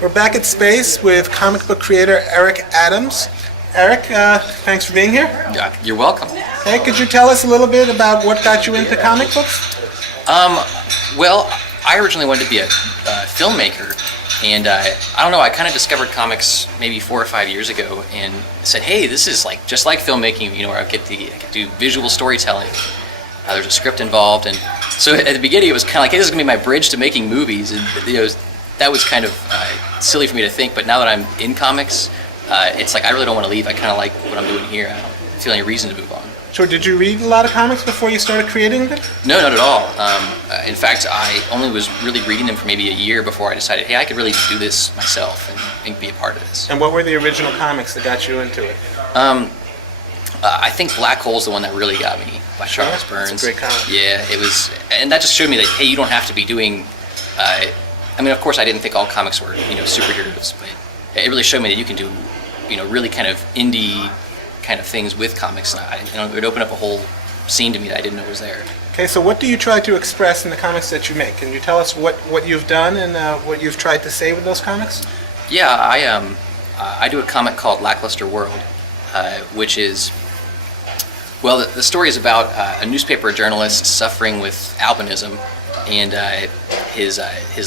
We're back at Space with comic book creator Eric Adams. Eric, thanks for being here. Yeah, you're welcome. Hey, could you tell us a little bit about what got you into comic books? Well, I originally wanted to be a filmmaker, and I don't know, I kind of discovered comics maybe 4 or 5 years ago and said, hey, this is like just like filmmaking, where I could do visual storytelling. There's a script involved, and so at the beginning it was kind of like, hey, this is going to be my bridge to making movies, and that was kind of silly for me to think, but now that I'm in comics, it's like I really don't want to leave. I kind of like what I'm doing here. I don't feel any reason to move on. Sure. Did you read a lot of comics before you started creating them? No, not at all. In fact, I only was really reading them for maybe a year before I decided, hey, I could really do this myself and be a part of this. And what were the original comics that got you into it? I think Black Hole's the one that really got me, by Charles Burns. It's a great comic. Yeah, it was, and that just showed me that, hey, you don't have to be doing. I mean, of course, I didn't think all comics were superheroes, but it really showed me that you can do really kind of indie kind of things with comics, and it opened up a whole scene to me that I didn't know was there. Okay, so what do you try to express in the comics that you make? Can you tell us what you've done and what you've tried to say with those comics? Yeah, I do a comic called Lackluster World, which is, well, the story is about a newspaper journalist suffering with albinism, and his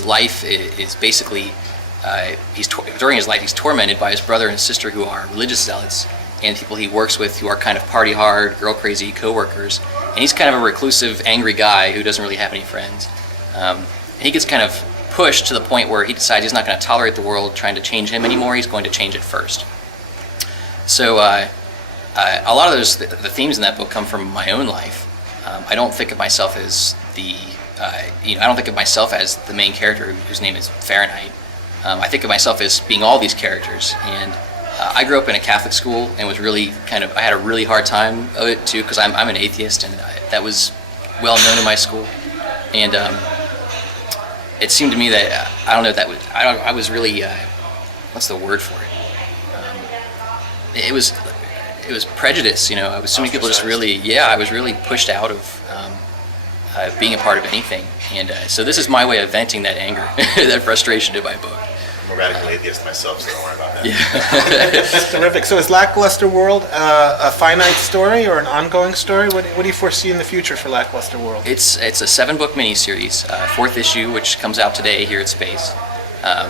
life is basically during his life he's tormented by his brother and sister who are religious zealots, and people he works with who are kind of party hard, girl crazy coworkers, and he's kind of a reclusive, angry guy who doesn't really have any friends. And he gets kind of pushed to the point where he decides he's not going to tolerate the world trying to change him anymore. He's going to change it first. So a lot of the themes in that book come from my own life. I don't think of myself as I don't think of myself as the main character whose name is Fahrenheit. I think of myself as being all these characters, and I grew up in a Catholic school and was really I had a really hard time of it too, because I'm an atheist, and that was well known in my school, and it seemed to me that I was really what's the word for it? It was prejudice, so many people just really, I was really pushed out of being a part of anything, and so this is my way of venting that anger, that frustration in my book. I'm a radical atheist myself, so don't worry about that. Yeah. That's terrific. So is Lackluster World a finite story or an ongoing story? What do you foresee in the future for Lackluster World? It's a 7-book miniseries, 4th issue, which comes out today here at Space. I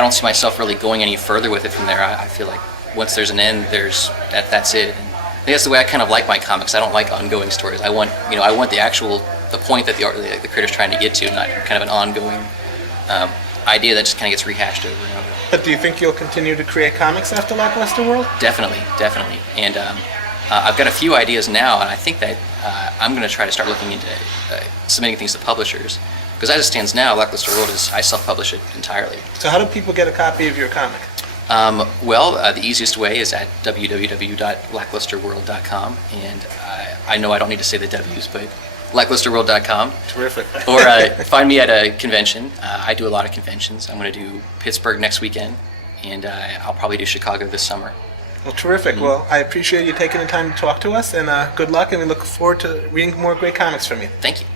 don't see myself really going any further with it from there. I feel like once there's an end, that's it. And I think that's the way I kind of like my comics. I don't like ongoing stories. I want the point that the creator's trying to get to, not kind of an ongoing idea that just kind of gets rehashed over and over. But do you think you'll continue to create comics after Lackluster World? Definitely. And I've got a few ideas now, and I think that I'm going to try to start looking into submitting things to publishers. Because as it stands now, Lackluster World I self-publish it entirely. So how do people get a copy of your comic? The easiest way is at www.lacklusterworld.com, and I know I don't need to say the W's, but lacklusterworld.com. Terrific. Or find me at a convention. I do a lot of conventions. I'm going to do Pittsburgh next weekend, and I'll probably do Chicago this summer. Well, terrific. Mm-hmm. Well, I appreciate you taking the time to talk to us, and good luck, and we look forward to reading more great comics from you. Thank you.